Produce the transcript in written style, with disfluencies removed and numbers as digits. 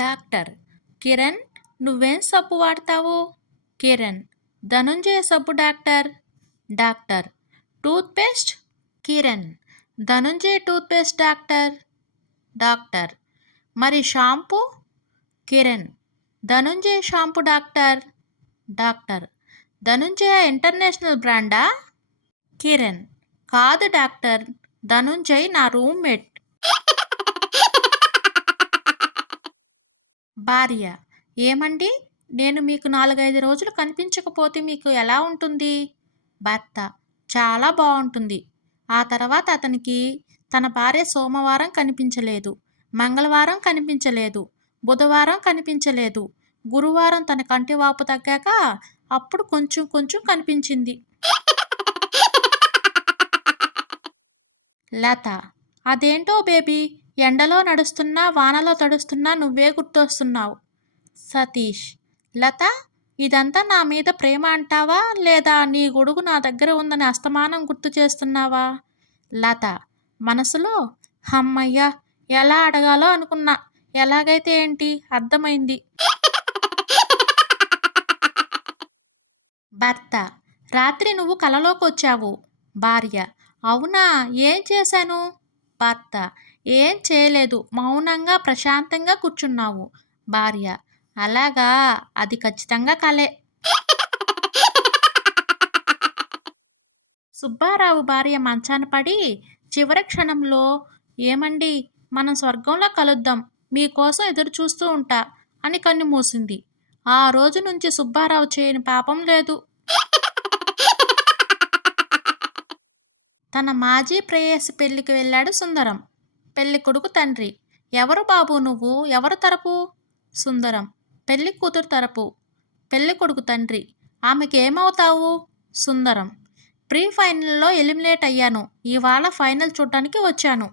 Doctor Kiran, నువ్వేం సబ్బు వాడతావు? కిరణ్: ధనుంజయ సబ్బు doctor. Doctor: toothpaste? Kiran: Dhanunjaya toothpaste doctor. Doctor: మరి shampoo? Kiran: Dhanunjaya shampoo doctor. Doctor: Dhanunjaya international బ్రాండా? కిరణ్: కాదు డాక్టర్, ధనుంజయ్ నా రూమ్మేట్. భార్య: ఏమండి, నేను మీకు 4-5 రోజులు కనిపించకపోతే మీకు ఎలా ఉంటుంది? భర్త: చాలా బాగుంటుంది. ఆ తర్వాత అతనికి తన భార్య సోమవారం కనిపించలేదు, మంగళవారం కనిపించలేదు, బుధవారం కనిపించలేదు, గురువారం తన కంటివాపు తగ్గాక అప్పుడు కొంచెం కొంచెం కనిపించింది. లత: అదేంటో బేబీ, ఎండలో నడుస్తున్నా వానలో తడుస్తున్నా నువ్వే గుర్తొస్తున్నావు. సతీష్: లత, ఇదంతా నా మీద ప్రేమ అంటావా, లేదా నీ గొడుగు నా దగ్గర ఉందని అస్తమానం గుర్తు చేస్తున్నావా? లత మనసులో: హమ్మయ్య, ఎలా అడగాలో అనుకున్నా, ఎలాగైతే ఏంటి, అర్థమైంది. భర్త: రాత్రి నువ్వు కలలోకి వచ్చావు. భార్య: అవునా, ఏం చేశాను? భర్త: ఏం చేయలేదు, మౌనంగా ప్రశాంతంగా కూర్చున్నావు. భార్య: అలాగా, అది ఖచ్చితంగా కలే. సుబ్బారావు భార్య మంచాన పడి చివరి క్షణంలో, ఏమండి, మనం స్వర్గంలో కలుద్దాం, మీకోసం ఎదురు చూస్తూ ఉంటా అని కన్ను మూసింది. ఆ రోజు నుంచి సుబ్బారావు చేయని పాపం లేదు. తన మాజీ ప్రేయసి పెళ్లికి వెళ్ళాడు సుందరం. పెళ్లి కొడుకు తండ్రి: ఎవరు బాబు నువ్వు, ఎవరు తరపు? సుందరం: పెళ్లి కూతురు తరపు. పెళ్లి కొడుకు తండ్రి: ఆమెకి ఏమవుతావు? సుందరం: ప్రీ ఫైనల్లో ఎలిమినేట్ అయ్యాను, ఇవాళ ఫైనల్ చూడటానికి వచ్చాను.